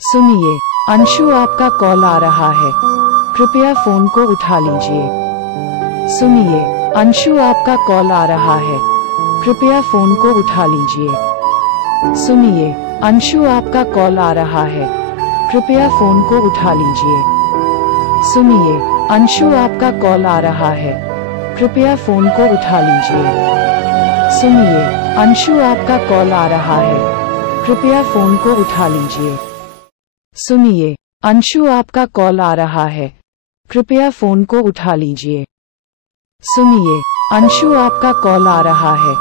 सुनिए, अंशु आपका कॉल आ रहा है, कृपया फोन को उठा लीजिए। सुनिए, अंशु आपका कॉल आ रहा है, कृपया फोन को उठा लीजिए। सुनिए, अंशु आपका कॉल आ रहा है, कृपया फोन को उठा लीजिए। सुनिए, अंशु आपका कॉल आ रहा है, कृपया फोन को उठा लीजिए। सुनिए, अंशु आपका कॉल आ रहा है, कृपया फोन को उठा लीजिए। सुनिए, अंशु आपका कॉल आ रहा है, कृपया फोन को उठा लीजिए। सुनिए, अंशु आपका कॉल आ रहा है,